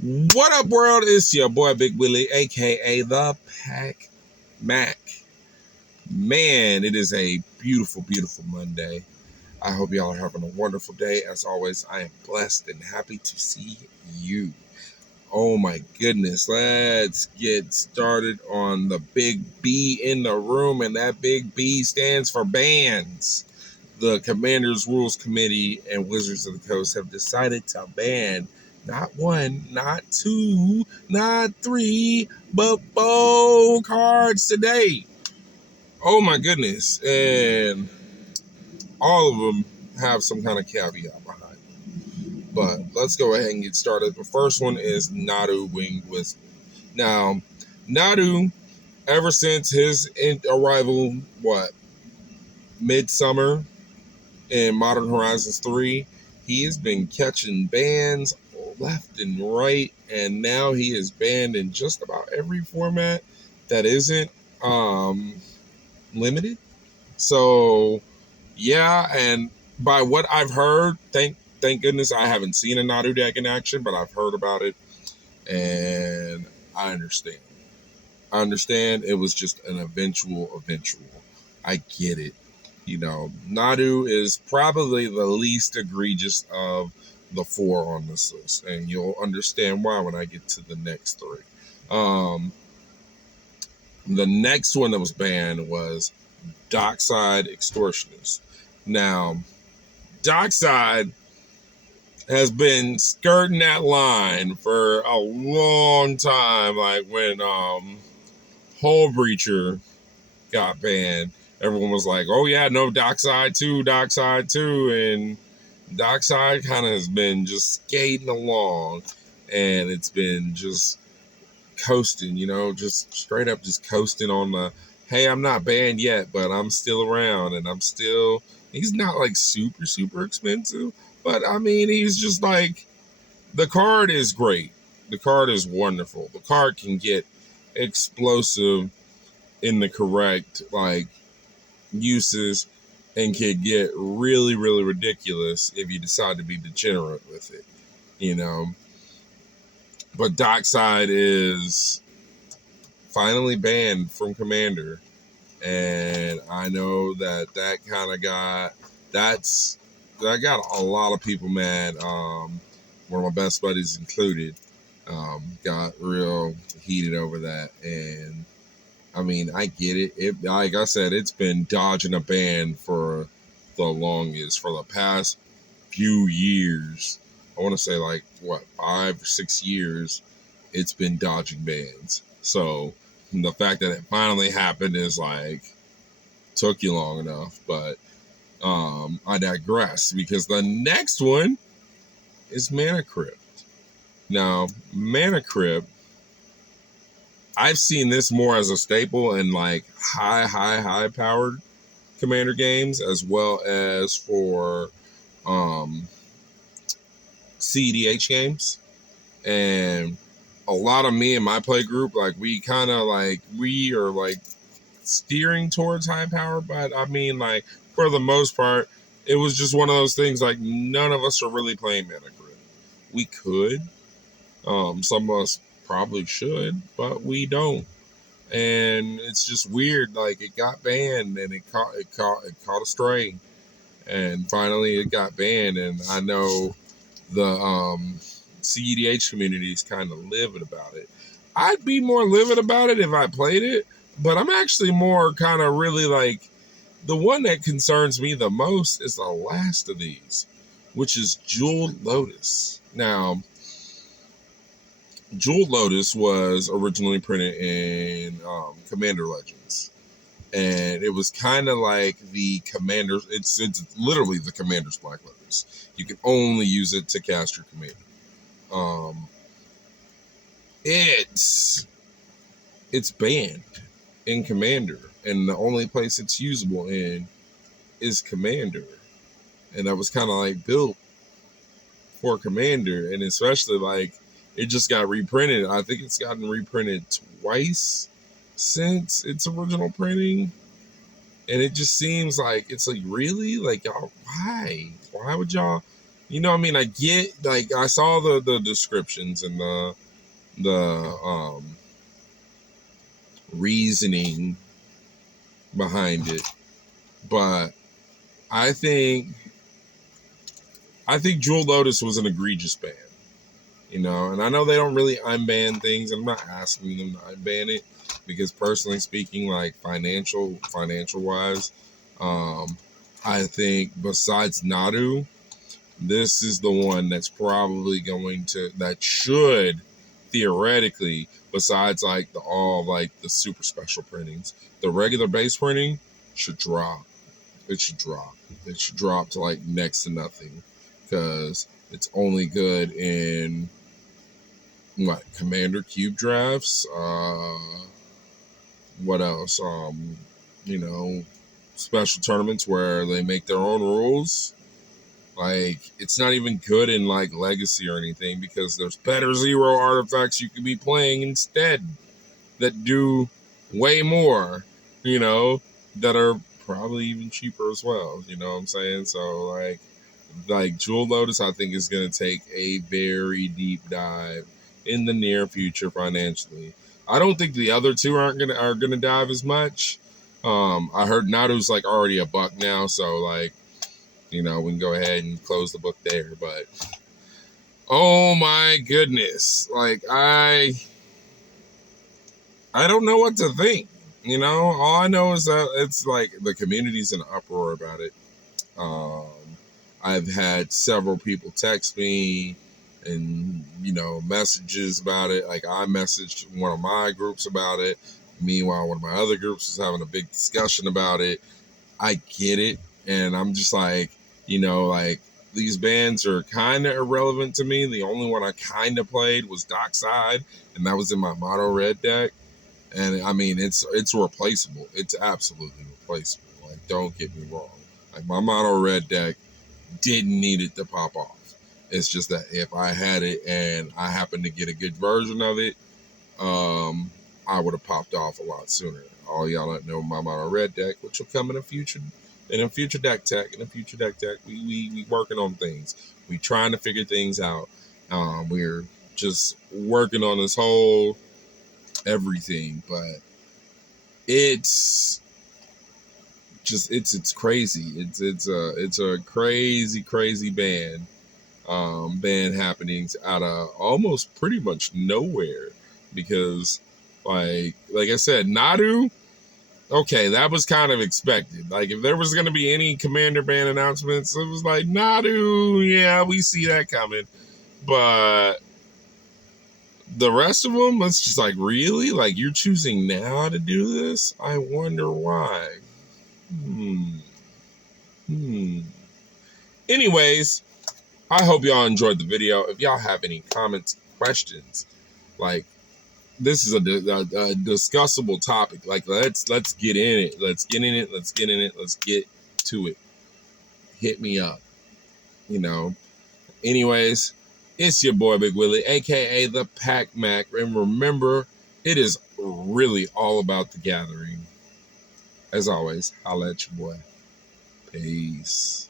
What up, world? It's your boy Big Willie, aka the Pac Mac. Man, it is a beautiful, beautiful Monday. I hope y'all are having a wonderful day. As always, I am blessed and happy to see you. Oh my goodness, let's get started on the big B in the room, and that big B stands for bans. The Commanders Rules Committee and Wizards of the Coast have decided to ban not one, not two, not three, but 4 cards today. Oh my goodness. And all of them have some kind of caveat behind it. But let's go ahead and get started. The first one is Nadu Winged Whistle. Now, Nadu, ever since his arrival, midsummer in Modern Horizons 3, he has been catching bans left and right, and now he is banned in just about every format that isn't limited. So, yeah, and by what I've heard, thank goodness I haven't seen a Nadu deck in action, but I've heard about it, and I understand. I understand it was just an eventual. I get it. Nadu is probably the least egregious of the 4 on this list, and you'll understand why when I get to the next 3. The next one that was banned was Dockside Extortionist. Now, Dockside has been skirting that line for a long time, like when Hull Breacher got banned. Everyone was like, oh yeah, no, Dockside 2, and Dockside kind of has been just skating along, and it's been just coasting, just straight up just coasting on the, hey, I'm not banned yet, but I'm still around, and he's not like super, super expensive, but I mean, he's just like, the card is great. The card is wonderful. The card can get explosive in the correct, uses, and can get really, really ridiculous if you decide to be degenerate with it, But Dockside is finally banned from Commander, and I know that got a lot of people mad. One of my best buddies included, got real heated over that, and I mean, I get it. Like I said, it's been dodging a ban for the longest, for the past few years. I want to say 5 or 6 years. It's been dodging bans. So the fact that it finally happened is took you long enough. But I digress, because the next one is Mana Crypt. Now, Mana Crypt, I've seen this more as a staple in high powered Commander games, as well as for CEDH games. And a lot of me and my play group, we are steering towards high power, but I mean, for the most part, it was just one of those things, none of us are really playing Mana Crypt. We could, some of us probably should, but we don't. And it's just weird. It got banned, and it caught a stray, and finally it got banned. And I know the CEDH community is kind of livid about it. I'd be more livid about it if I played it, but I'm actually more kind of really the one that concerns me the most is the last of these, which is Jeweled Lotus. Now, Jeweled Lotus was originally printed in Commander Legends, and it was kind of like the Commander's. It's literally the Commander's Black Lotus. You can only use it to cast your commander. It's banned in Commander, and the only place it's usable in is Commander, and that was kind of built for Commander, and especially it just got reprinted. I think it's gotten reprinted twice since its original printing, and it just seems it's really y'all, why would y'all You know what I mean? I get, like, I saw the descriptions and the reasoning behind it, but I think Jewel Lotus was an egregious ban. You know, and I know they don't really unban things. I'm not asking them to unban it because, personally speaking, like financial wise, I think besides Nadu, this is the one that's probably that should theoretically, besides like the super special printings, the regular base printing should drop. It should drop. It should drop to like next to nothing because it's only good in what, Commander Cube drafts. What else? You know, special tournaments where they make their own rules. Like, it's not even good in like Legacy or anything because there's better zero artifacts you could be playing instead that do way more, you know, that are probably even cheaper as well. You know what I'm saying? So like Jewel Lotus, I think is going to take a very deep dive in the near future financially. I don't think the other two are gonna dive as much. I heard Nadu's like already $1 now, so like, you know, we can go ahead and close the book there. But oh my goodness, like I don't know what to think. You know, all I know is that it's like the community's in an uproar about it. Um, I've had several people text me and, you know, messages about it. Like, I messaged one of my groups about it. Meanwhile, one of my other groups was having a big discussion about it. I get it. And I'm just like, you know, like, these bands are kind of irrelevant to me. The only one I kind of played was Dockside, and that was in my Mono Red deck. And I mean, it's replaceable. It's absolutely replaceable. Like, don't get me wrong. Like, my Mono Red deck didn't need it to pop off. It's just that if I had it and I happened to get a good version of it, I would have popped off a lot sooner. All y'all that know my Mono Red deck, which will come in a future deck tech. We working on things. We trying to figure things out. We're just working on this whole everything, but it's just it's crazy. It's a crazy band happenings out of almost pretty much nowhere because like I said, Nadu, okay, that was kind of expected. Like, if there was going to be any Commander ban announcements, it was like, Nadu, yeah, we see that coming. But the rest of them, it's just like, really? Like, you're choosing now to do this? I wonder why. Anyways, I hope y'all enjoyed the video. If y'all have any comments, questions, like, this is a discussable topic. Like, let's get in it. Let's get to it. Hit me up. You know. Anyways, it's your boy Big Willie, aka the Pac Mac, and remember, it is really all about the gathering. As always, holla at your boy. Peace.